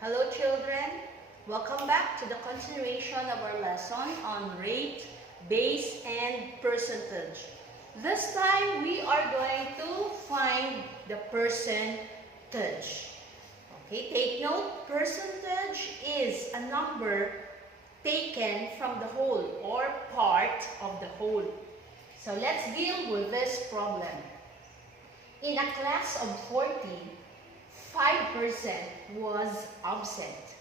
Hello children, welcome back to the continuation of our lesson on rate, base, and percentage. This time we are going to find the percentage. Okay, take note, percentage is a number taken from the whole or part of the whole. So let's deal with this problem. In a class of 40, 5% was absent.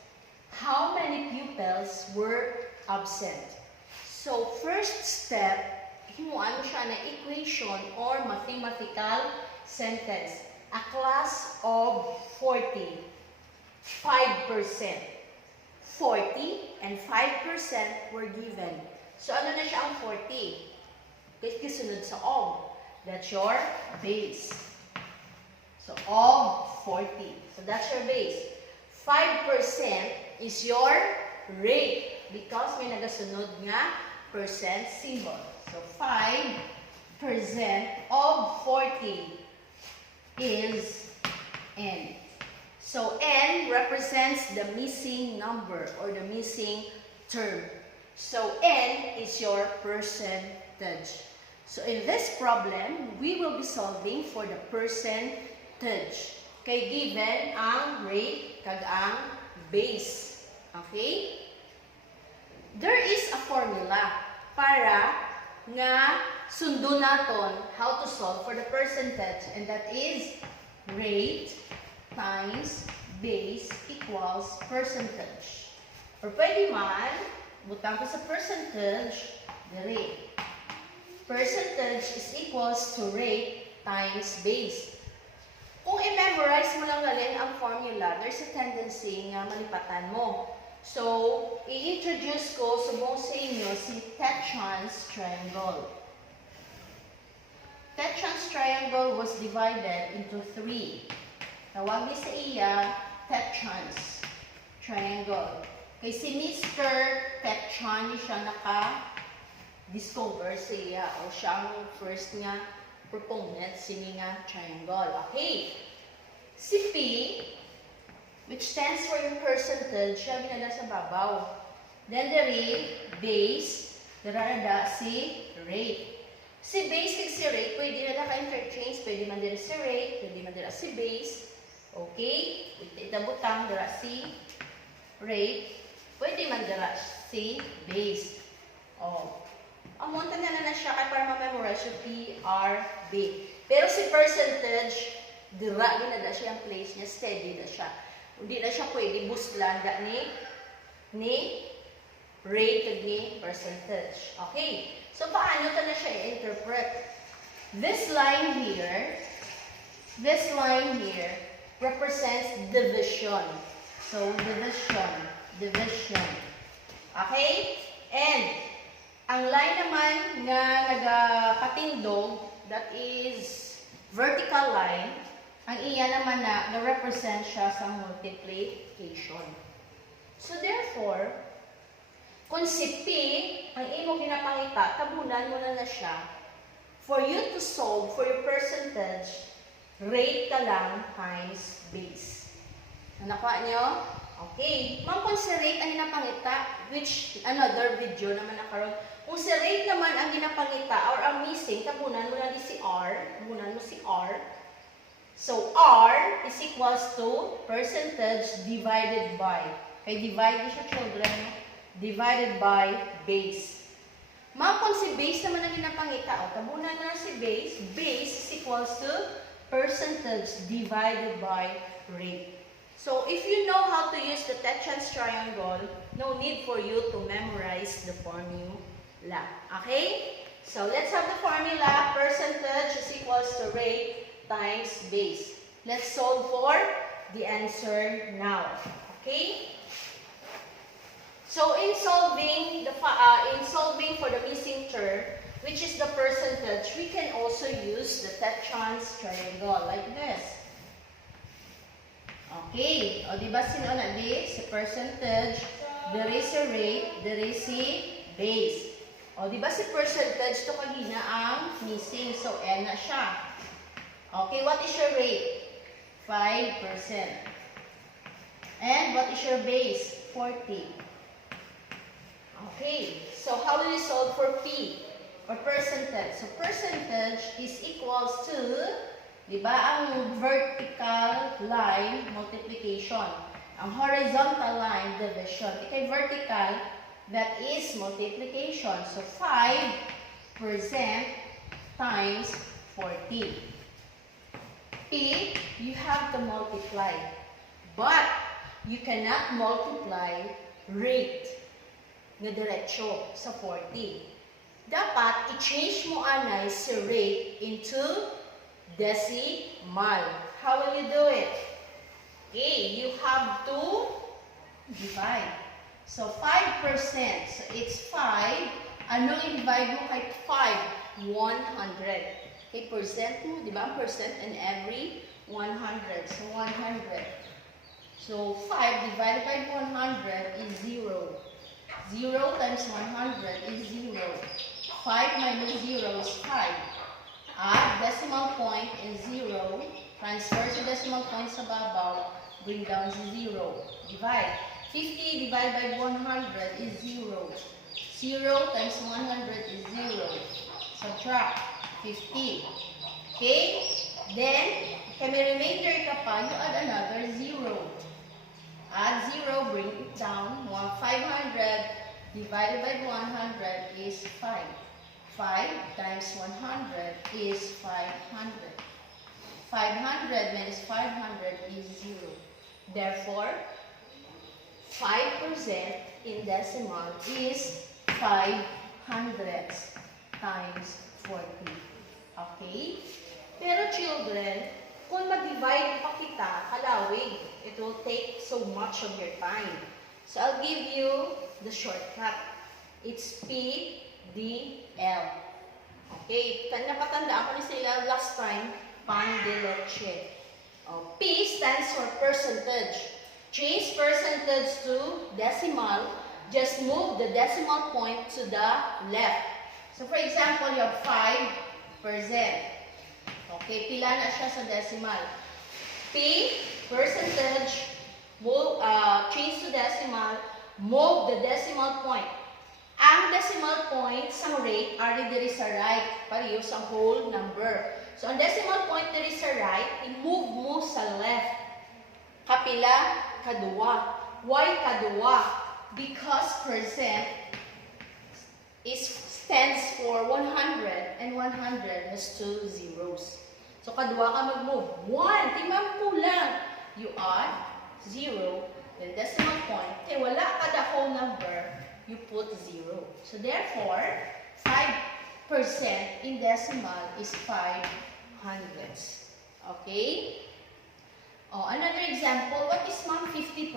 How many pupils were absent? So first step, himuan mo siya na equation or mathematical sentence. A class of 40, 5%. 40 and 5% were given. So ano na siya ang 40? Kasunod sa og. That's your base. So, of 40. So, that's your base. 5% is your rate because may nagasunod nga percent symbol. So, 5% of 40 is N. So, N represents the missing number or the missing term. So, N is your percentage. So, in this problem, we will be solving for the percentage. Kay given ang rate kag ang base. Okay? There is a formula para nga sundo naton how to solve for the percentage, and that is rate times base equals percentage. Or pwede man, butang ko sa percentage, the rate. Percentage is equals to rate times base. Kung i-memorize mo lang galing ang formula, there's a tendency nga malipatan mo. So, i-introduce ko subong sa inyo si Tetchan's triangle. Tetchan's triangle was divided into 3. Tawag ni sa iya, Tetchan's triangle. Kay si Mr. Tetchan, siya naka-discover sa iya o siya ang first nga proponent sini nga triangle. Okay. Si P, which stands for your percentage, siya ginala sa babaw. Then the base, darada si rate. Si base kag si rate, pwede na ka-interchange, pwede man dira si rate, pwede man dira si base. Okay? Itabutang dira si rate, pwede man dira si base. Oh. Amunta na siya kay para ma-memorize yung PRB. Pero si percentage, dira ginada siya ang place niya, steady na siya. Hindi na siya pwede buslan ni rate kag ni percentage. Okay. So paano ta na siya i-interpret? This line here represents division. So division. Okay? And ang line naman nga nagapatindog, that is vertical line, ang iya naman na represent siya sa multiplication. So therefore, kung si P, ang imong ginapangita, tabunan mo na siya. For you to solve for your percentage, rate ka lang times base. Nakuha nyo? Okay. Ma'am, kung si rate ang ginapangita, which another video naman nakaroon, kung si rate naman ang ginapangita or ang missing, tabunan mo lang si R. Tabunan mo si R. So, R is equals to percentage divided by. Kaya divide siya, children. Divided by base. Ma'am, kung si base naman ang ginapangita, tabunan na si base. Base is equals to percentage divided by rate. So, if you know how to use the Tetchan's triangle, no need for you to memorize the formula. Okay? So, let's have the formula. Percentage is equals to rate times base. Let's solve for the answer now. Okay? So, in solving for the missing term, which is the percentage, we can also use the Tetchan's triangle like this. Okay. O, diba sino na di? Si percentage, there is a rate, there is si base. O, diba si percentage, to kagina ang missing. So, N na siya. Okay, what is your rate? 5%. And what is your base? 40. Okay, so how will you solve for P? Or percentage? So percentage is equals to, di ba, ang vertical line, multiplication. Ang horizontal line, division. Ikay vertical, that is multiplication. So 5% times 40. P, you have to multiply. But, you cannot multiply rate na diretsyo sa 40. Dapat, i-change mo anay si rate into decimal. How will you do it? Okay, you have to divide. So, 5%. So, it's 5. Anong i-divide mo kay 5? 100. Okay, percent mo, di ba? Percent in every 100. So, 100. So, 5 divided by 100 is 0. 0 times 100 is 0. 5 minus 0 is 5. Add decimal point is 0. Transfer sa decimal point sa babaw. Bring down to 0. Divide. 50 divided by 100 is 0. 0 times 100 is 0. Subtract. 50. Okay? Then, kung may remainder ka pa, you add another 0. Add 0, bring it down. 500 divided by 100 is 5. 5 times 100 is 500. 500 minus 500 is 0. Therefore, 5% in decimal is 5 hundredths times 40. Okay? Pero children, kung mag-divide pa kita, kalawig, it will take so much of your time. So, I'll give you the shortcut. It's PDL. Okay? Napatandaan ko ni sila last time, pan de leche. P stands for percentage. Change percentage to decimal. Just move the decimal point to the left. So, for example, you have 5%. Okay, pila na siya sa decimal. P, percentage, move, change to decimal, move the decimal point. Ang decimal point sa rate are diri sa right, pareho sa whole number. So, ang decimal point diri sa right, i-move mo sa left. Kapila, kadua. Why kadua? Because percent stands for 100 and 100 has 2 zeros. So, kadua ka mag-move. 1, timang kulang. You add 0, then decimal point. Kaya wala ka the whole number, you put 0. So, therefore, 5% in decimal is 5 hundredths. Okay? Oh, another example, what is ma'am 50%?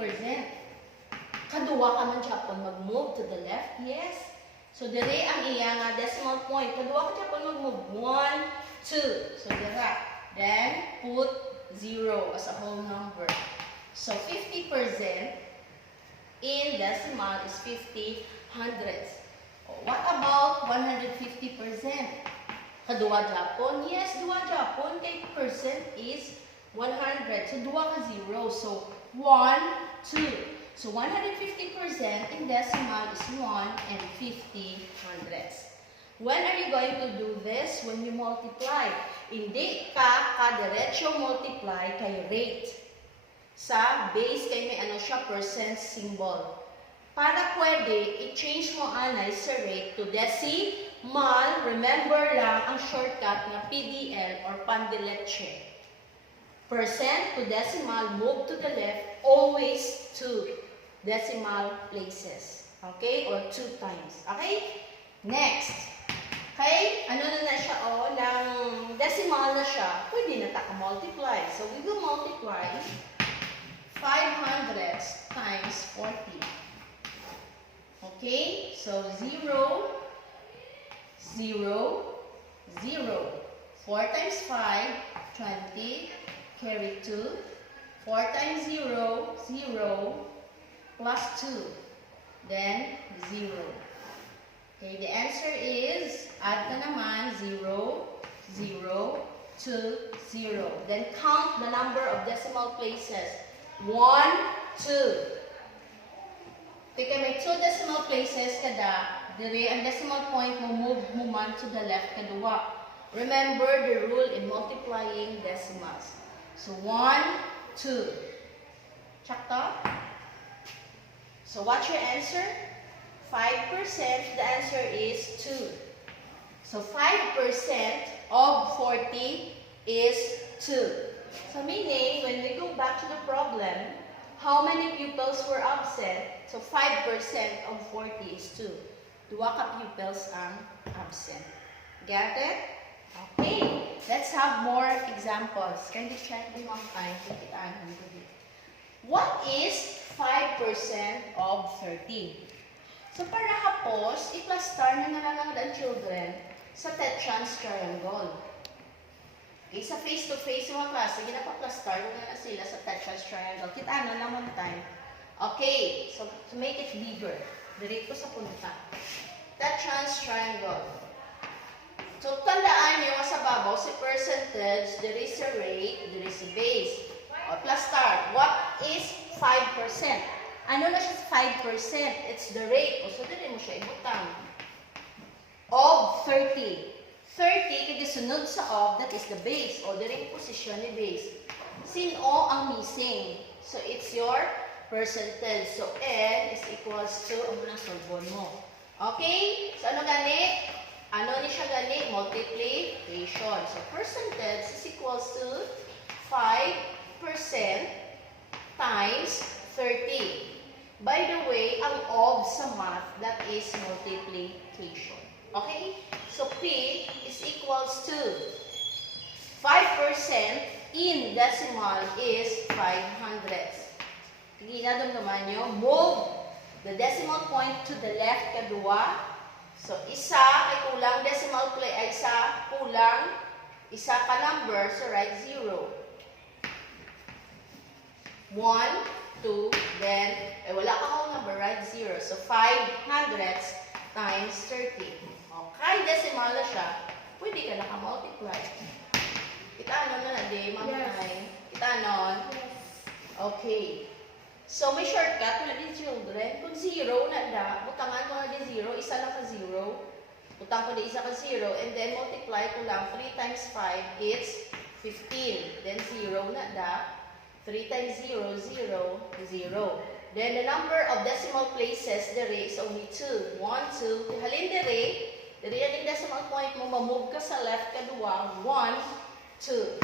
Kadua ka man siya kung mag-move to the left? Yes. So, dere ang iyang decimal point. Kadua ka siya kung mag-move. 1, 2. So, dere. Then, put 0 as a whole number. So, 50% in decimal is 50 hundredths. What about 150%? Kadua Japon? Yes, dua Japon. Kay percent is 100. So, dua ka 0. So, 1, 2. So, 150% in decimal is 1 and 50 hundredths. When are you going to do this? When you multiply. Hindi ka kadiretsyo multiply kay rate. Sa base kay may ano siya, percent symbol. Para pwede, i-change mo anay sa rate to decimal. Remember lang ang shortcut na PDL or pandileche. Percent to decimal, move to the left, always to decimal places. Okay? Or 2 times. Okay? Next. Okay? Ano na siya? O, ng decimal na siya, pwede na taka-multiply. So, we will multiply 5 hundredths times 40. Okay? So, 0, 0, 0. 4 times 5, 20. Carry 2. 4 times 0, 0. Plus 2. Then, 0. Okay, the answer is, add ka naman, 0, 0, 2, 0. Then, count the number of decimal places. 1, 2. Tika may 2 decimal places kada. Dire ang decimal point mo move mo man to the left kadua. Remember the rule in multiplying decimals. So 1, 2. Check to. So what's your answer? 5%. The answer is 2. So 5% of 40 is 2. So meaning, when we go back to the problem, how many pupils were absent? So 5% of 40 is 2. Dua ka pupils ang absent. Get it? Okay. Let's have more examples. Can you check them on time? What is 5% of 30? So para hapos, i-plaster na lang ang children sa Tetran's triangle. Okay, sa face-to-face mga klase, ginapa-plaster ko na sila sa Tetran's triangle. Kita na naman time. Okay, so to make it bigger, dirito sa punta. Tetran's triangle. So tandaan nyo sa babaw, si percentage, there is a rate, there is a base. O, plaster. What is 5%? Ano na siya 5%? It's the rate. O, so dili mo siya ibutang. Of 30. 30, kaya sunod sa of, that is the base. O, dili yung posisyon ni base. Sino ang missing? So, it's your percentage. So, N is equals to, ang munang solvon mo. Okay? So, ano gani? Ano ni siya gani? Multiplication. So, percentage is equals to 5% times 30. By the way, ang of sa math, that is multiplication. Okay? So, P is equals to 5% in decimal is 500. Ginadamdaman nyo, move the decimal point to the left kadua. So, isa ay kulang decimal place, ay isa kulang, isa ka number, so write 0. 1, 2, then, wala ka whole number, write 0. So, 500 times 30. Okay, decimal na siya, pwede ka naka-multiply. Kita ano na di, mamay? Kita ano? Okay. So, may shortcut na din children. Kung 0 na da, butangan mo na din 0, isa lang ka 0. Butang ko din isa ka 0, and then multiply ko lang 3 times 5, it's 15. Then 0 na da. 3 times 0, 0, 0. Then the number of decimal places there is only 2. 1, 2. Halin dere, yung decimal point mo, mamove ka sa left kadua, 1, 2.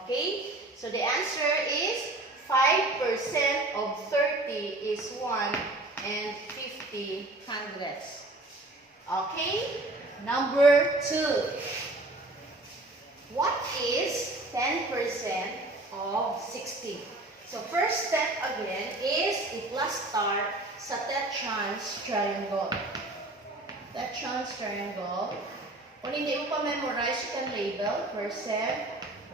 Okay? So the answer is 5% of 30 is 1 and 50 hundredths. Okay? Number 2. What is 10% of 60? So, first step again is i-plaster sa Tetran's triangle. Tetran's triangle. Kung hindi mo pa memorize, you can label percent,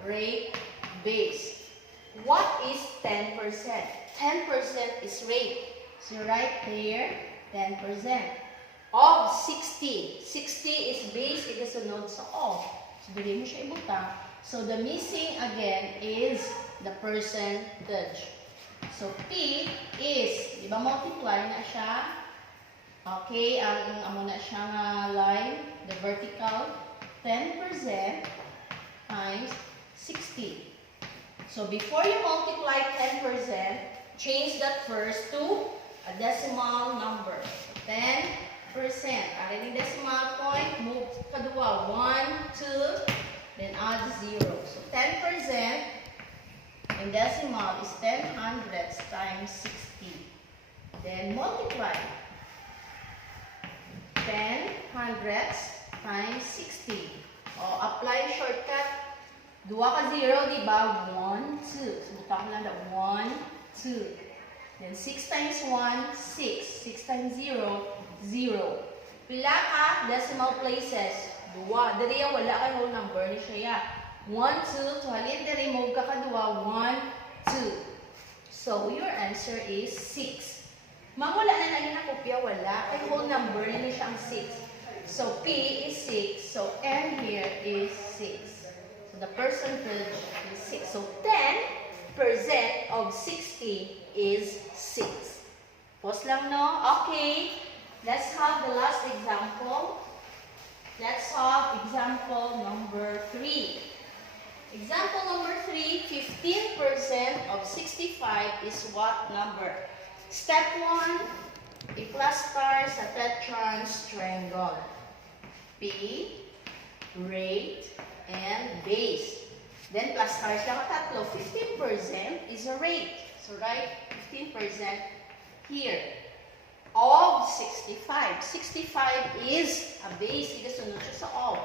rate, base. What is 10%? 10% is rate. So, right there, 10%. Of 60. 60 is base, ikasunod sa of. So, dili mo siya ibutang. So, the missing again is the percentage. So, P is, di ba multiply na siya? Okay, ang amo na siya nga line, the vertical, 10% times 60. So, before you multiply 10%, change that first to a decimal number. 10%. Arin yung decimal point, move kadua, 1, 2, then add 0. So, 10% in decimal is 10 hundredths times 60. Then, multiply. 10 hundredths times 60. O, apply shortcut. Dua ka 0, di ba? 1, 2. So, buta ko lang na 1, 2. Then, 6 times 1, 6. 6 times 0, 0. Pila ka decimal places? Dua. Dari yung wala ka whole number ni siya. 1, 2. So, halin dari mo ka kadua. 1, 2. So, your answer is 6. Mawala na lang yung nakopya, wala. Kay whole number ni siya ang 6. So, P is 6. So, M here is 6. So, the percentage is 6. So, 10 of 60 is 6. Pause lang, no? Okay. Let's have the last example. Let's have example number 3. Example number 3, 15% of 65 is what number? Step 1, i-cluster sa tetrans triangle. P, rate, and base. Then plus stars lang ang tatlo. 15% is a rate. So write 15% here. Of 65. 65 is a base. Ikasunod siya sa of.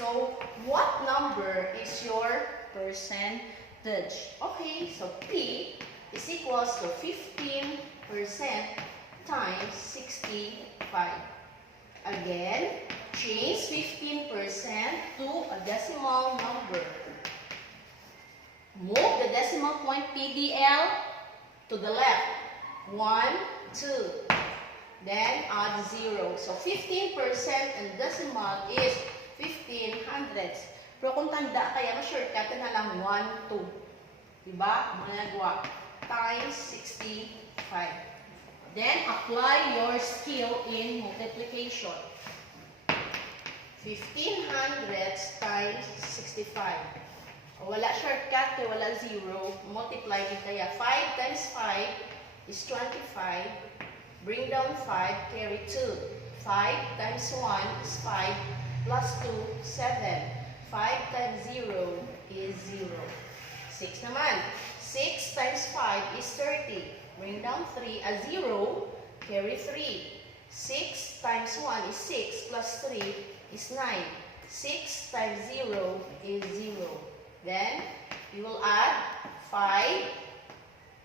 So, what number is your percentage? Okay, so P is equals to 15% times 65. Again, change 15% to a decimal number. Move the decimal point PDL to the left. 1, 2. Then add 0. So 15% and decimal is 15 hundredths. Pero kung tanda kaya ma-shortcut na lang 1, 2. Diba? Managwa. Times 65. Then apply your skill in multiplication. 15 hundredths times 65. Wala shortcut, kaya wala 0. Multiply din kaya. 5 times 5 is 25. Bring down 5, carry 2. 5 times 1 is 5, plus 2, 7. 5 times 0 is 0. 6 naman. 6 times 5 is 30. Bring down 3, a 0, carry 3. 6 times 1 is 6, plus 3 is 9. 6 times 0 is 0. Then, you will add 5,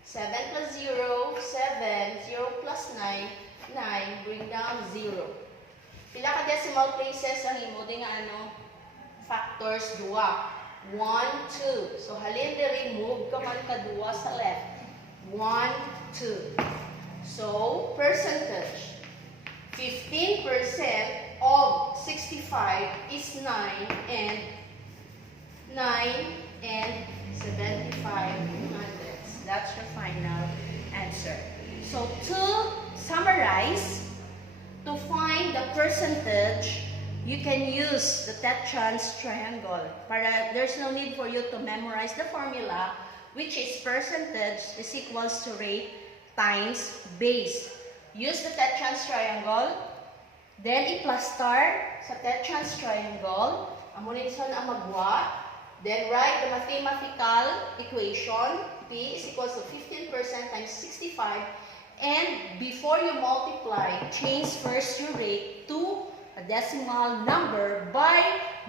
7 plus 0, 7, 0 plus 9, 9, bring down 0. Pila ka decimal places ang imo din nga ano? Factors, duwa. 1, 2. So, halin diri, move ka man ka duwa sa left. 1, 2. So, percentage. 15% of 65 is 9 and 75 hundredths. That's your final answer. So, to summarize, to find the percentage, you can use the tetrans triangle. Para there's no need for you to memorize the formula, which is percentage is equals to rate times base. Use the tetrans triangle, then i-plus star sa tetrans triangle. Amo ni son ang magwa. Then write the mathematical equation. P is equals to 15% times 65. And before you multiply, change first your rate to a decimal number by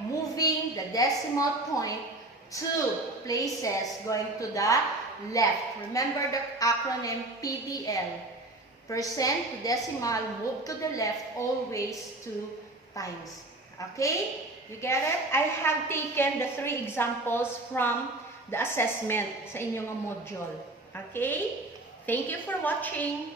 moving the decimal point 2 places going to the left. Remember the acronym PDL. Percent to decimal, move to the left, always 2 times. Okay? You get it? I have taken the 3 examples from the assessment sa inyong module. Okay? Thank you for watching.